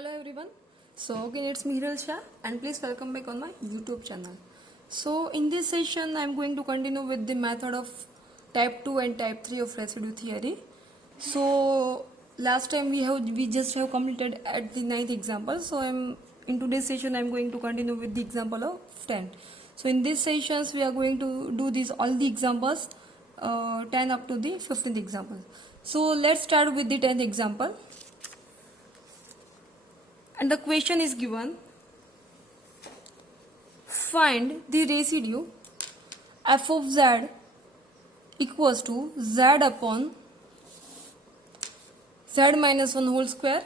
Hello everyone. So again it's Mihral Shah and please welcome back on my YouTube channel. So in this session I'm going to continue with the method of type 2 and type 3 of residue theory. So last time we just have completed at the 9th example. So in today's session I'm going to continue with the example of 10. So in these sessions we are going to do these all the examples 10 up to the 15th example. So let's start with the 10th example. And the question is given, find the residue f of z equals to z upon z minus 1 whole square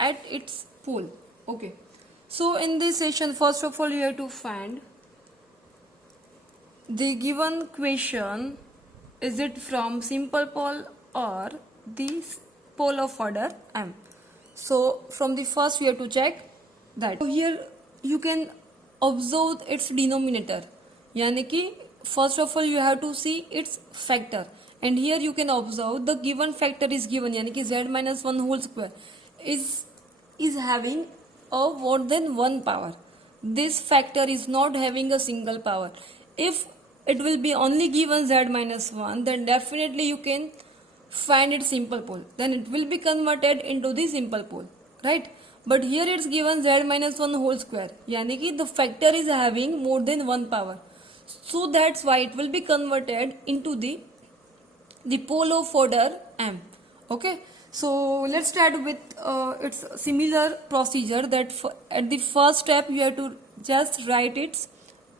at its pole. Okay, so in this session first of all you have to find the given question, is it from simple pole or the pole of order m. So from the first we have to check that. So here you can observe its denominator, yani ki first of all you have to see its factor, and here you can observe the given factor is given, yani ki z minus 1 whole square is having a more than 1 power. This factor is not having a single power. If it will be only given z minus 1, then definitely you can find its simple pole, then it will be converted into the simple pole, right? But here it's given z minus 1 whole square, yani ki the factor is having more than 1 power, so that's why it will be converted into the pole of order m. Okay, so let's start with its similar procedure, that at the first step you have to just write its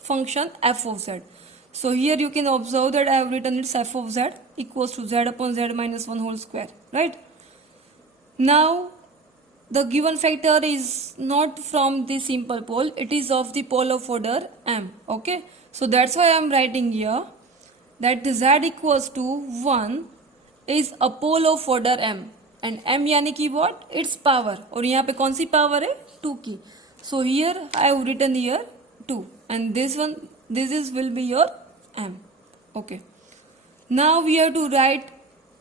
function f of z. So here you can observe that I have written its f of z equals to z upon z minus 1 whole square, right? Now the given factor is not from the simple pole, it is of the pole of order m. Okay, so that's why I am writing here that z equals to 1 is a pole of order m, and m यानी कि what, its power, और यहाँ पे कौन सी power है, 2 की. So here I have written here 2, and this is will be your m. Okay, now we have to write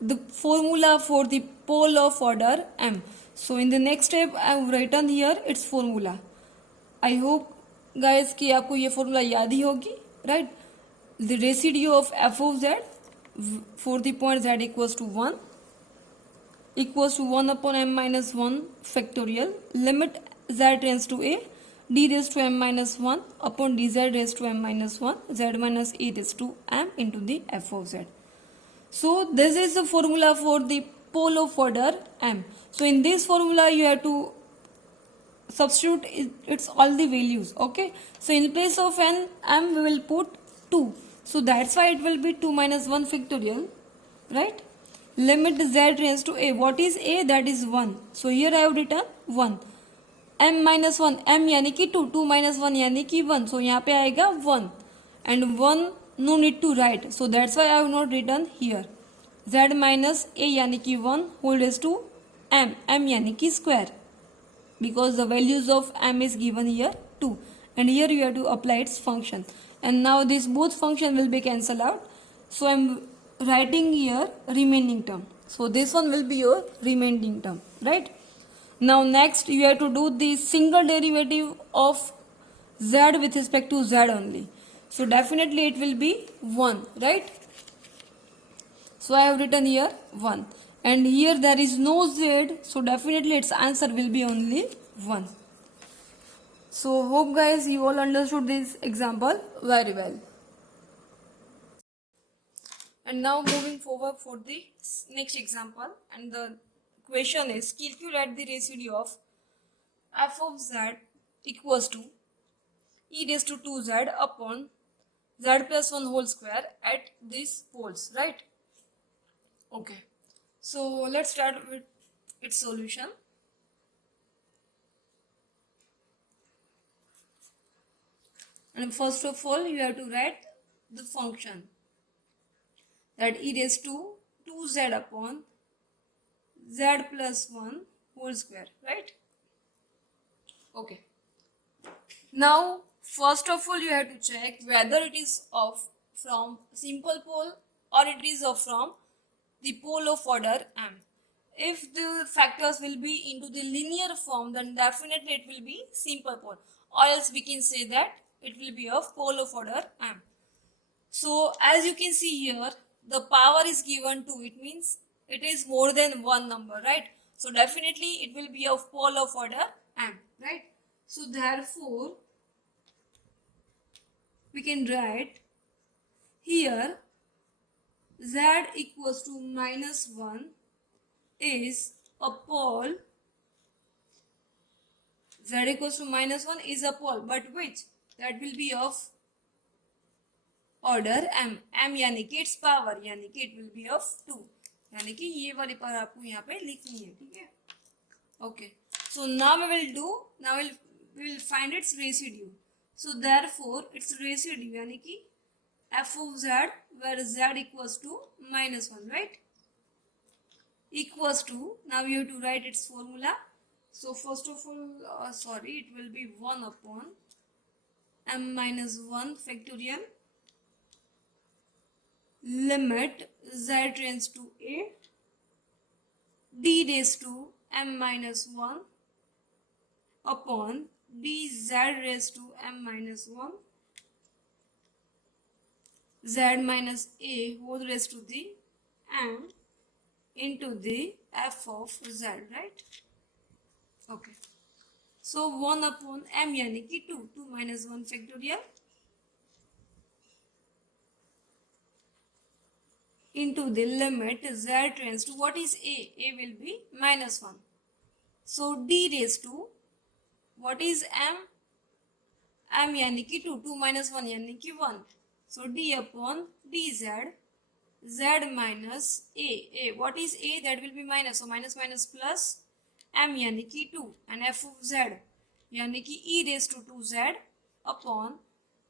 the formula for the pole of order m. So in the next step I have written here its formula. I hope guys कि आपको ये formula याद ही होगी, right? The residue of f of z for the point z equals to 1 upon m minus 1 factorial, limit z tends to a, d raised to m minus 1 upon dz raised to m minus 1, z minus a raised to m into the f of z. So this is the formula for the pole of order m. So in this formula you have to substitute its all the values. Okay, so in place of m we will put 2, so that's why it will be 2 minus 1 factorial, right? Limit z tends to a, what is a, that is 1, so here I have written 1, m minus 1, m यानी कि 2, 2 minus 1 यानी कि 1, so यहाँ पे आएगा 1, and 1 no need to write, so that's why I have not written here. Z minus a यानी कि 1 whole raised to m, m यानी कि square, because the values of m is given here 2, and here you have to apply its function, and now this both function will be cancelled out, so I am writing here remaining term, so this one will be your remaining term, right? Now next you have to do the single derivative of z with respect to z only, so definitely it will be 1, right? So I have written here 1, and here there is no z, so definitely its answer will be only 1. So hope guys you all understood this example very well. And now moving forward for the next example, and the question is, calculate the residue of f of z equals to e raised to 2z upon z plus 1 whole square at these poles, right? Okay, so let's start with its solution. And first of all you have to write the function, that e raised to 2z upon z plus 1 whole square, right? Okay, now first of all you have to check whether it is of from simple pole or it is of from the pole of order m. if the factors will be into the linear form, then definitely it will be simple pole, or else we can say that it will be of pole of order m. So as you can see here, the power is given to it, means it is more than one number, right? So definitely it will be of pole of order m, right? So therefore we can write here z equals to -1 is a pole. Z equals to -1 is a pole, but which? That will be of order m. m यानी कि its power, यानी कि it will be of 2, यानी कि ये वाली power आपको यहाँ पे लिखनी है, ठीक है? Okay. So now we will find its residue. So therefore its residue यानी कि f of z, where z equals to -1, right? Equals to, now we have to write its formula. So first of all, it will be 1 upon m minus 1 factorial limit z tends to a d raised to m minus 1 upon dz raised to m minus 1 z minus a whole raised to the m into the f of z, right? Okay. So 1 upon m यानी कि 2 minus 1 factorial into the limit z tends to, what is a? A will be -1. So d raised to, what is m? m यानी कि 2 minus 1 यानी कि 1. So d upon dz, z minus a. What is a? That will be minus. So minus minus plus m यानी कि 2 and f of z यानी कि e raised to 2z upon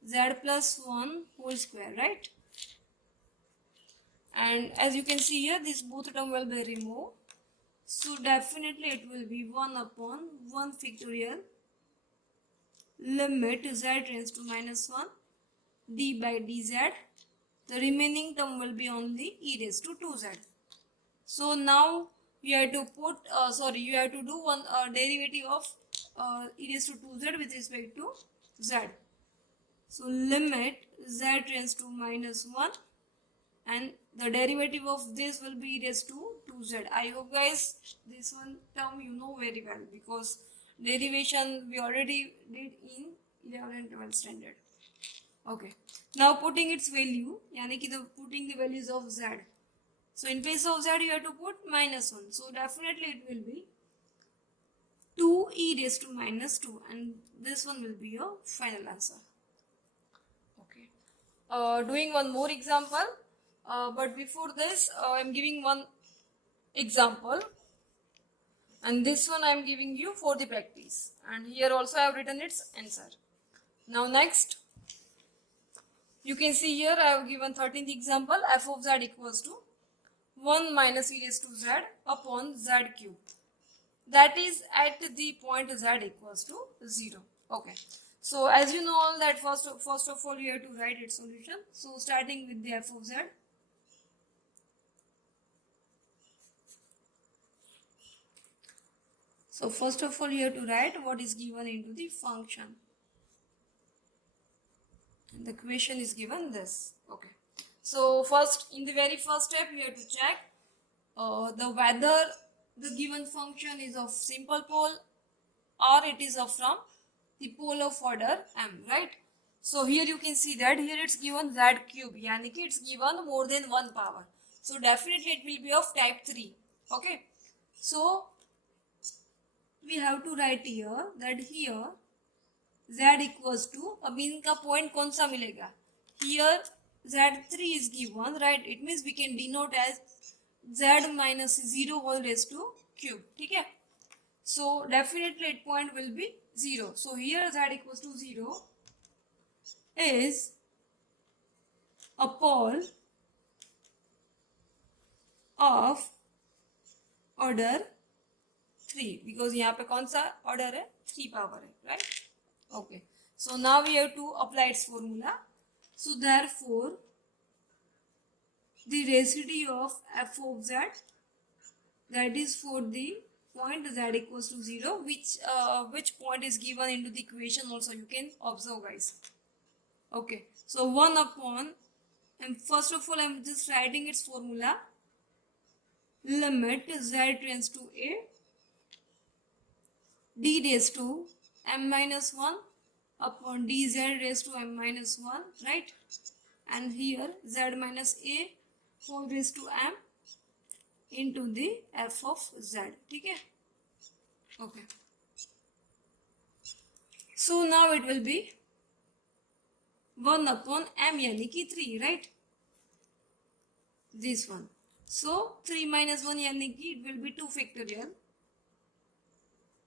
z plus 1 whole square, right? And as you can see here, this both term will be removed. So definitely it will be 1 upon 1 factorial limit z tends to -1 d by dz. The remaining term will be only e raised to 2z. So now you have to put, you have to do one derivative of e raised to 2z with respect to z. So limit z tends to -1 and the derivative of this will be e raised to 2z. I hope guys this one term you know very well, because derivation we already did in 11 and 12 standard. Okay, now putting its value, yani ki putting the values of z. So in place of z you have to put -1. So definitely it will be 2e raised to -2, and this one will be your final answer. Okay. Doing one more example, but before this I am giving one example, and this one I am giving you for the practice, and here also I have written its answer. Now next, you can see here I have given 13th example, f of z equals to 1 minus e raised to z upon z cube. That is at the point z equals to 0. Okay. So as you know all that first of all you have to write its solution. So starting with the f of z. So first of all you have to write what is given into the function. And the equation is given this. Okay. So first, in the very first step, you have to check whether the given function is of simple pole or it is of from the pole of order m, right? So here you can see that here it's given z cube, yani ki it's given more than one power. So definitely it will be of type 3. Okay. So we have to write here that here z equals to, अब इनका point कौन सा मिलेगा? Here z3 is given, right? It means we can denote as z minus 0 whole raised to cube. ठीक है? So definitely it point will be 0. So here z equals to 0 is a pole of order 3, because यहाँ पे कौन सा order है? 3 power है, right? Okay. So now we have to apply its formula. So therefore the residue of f of z that is for the point z equals to 0, which point is given into the equation also you can observe, guys. Okay, so 1 upon, and first of all I'm just writing its formula. Limit z tends to a d raised to m minus 1 upon dz raised to m minus 1, right? And here z minus a whole raised to m into the f of z. Okay. Okay. So now it will be 1 upon m yani ki 3, right? This one. So 3 minus 1 yani ki it will be 2 factorial.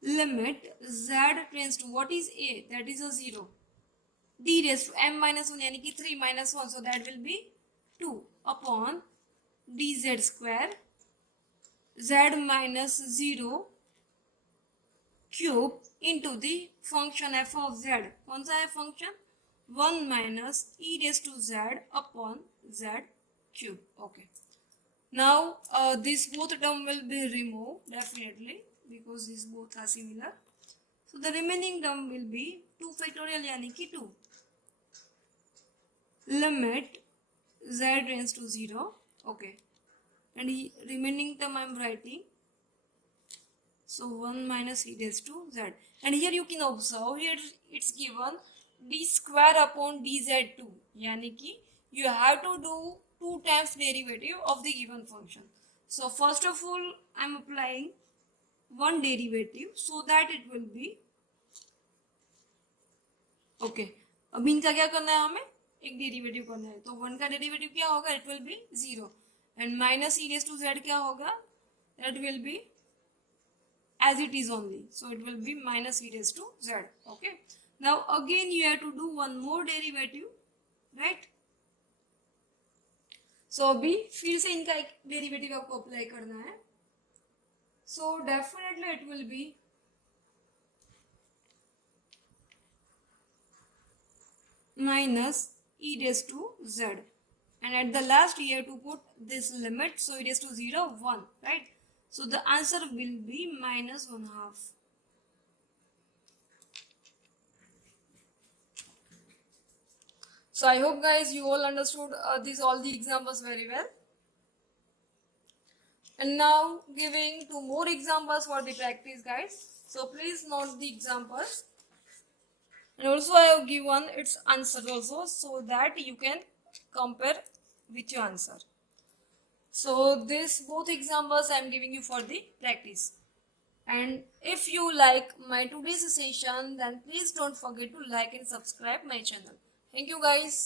Limit z tends to, what is a? That is a 0. D raised to m minus 1 yani ki 3 minus 1. So that will be 2 upon dz square z minus 0 cube into the function f of z. कौन सा है function? 1 minus e raised to z upon z cube. Okay. Now this both term will be removed definitely because these both are similar. So the remaining term will be 2 factorial yani ki 2. Limit z tends to 0. Okay. And remaining term I am writing. So 1 minus e raised to z. And here you can observe, here it's given d square upon dz2. Yani ki you have to do 2 times derivative of the given function. So first of all, I am applying one derivative so that it will be okay. अब इनका क्या करना है, हमें एक derivative करना है. तो 1 का डेरिवेटिव क्या होगा? It will be 0. And minus e raise to z क्या होगा? That will be as it is only, so it will be minus e raised to z. Okay, now again you have to do one more derivative, right? So अभी फिर से इनका एक derivative आपको apply करना है. So definitely it will be minus e raised to z, and at the last you have to put this limit, so e raised to 0 1, right? So the answer will be minus 1/2. So I hope guys you all understood all the examples very well. And now giving 2 more examples for the practice, guys. So please note the examples. And also I have given its answer also so that you can compare with your answer. So this both examples I am giving you for the practice. And if you like my today's session, then please don't forget to like and subscribe my channel. Thank you guys.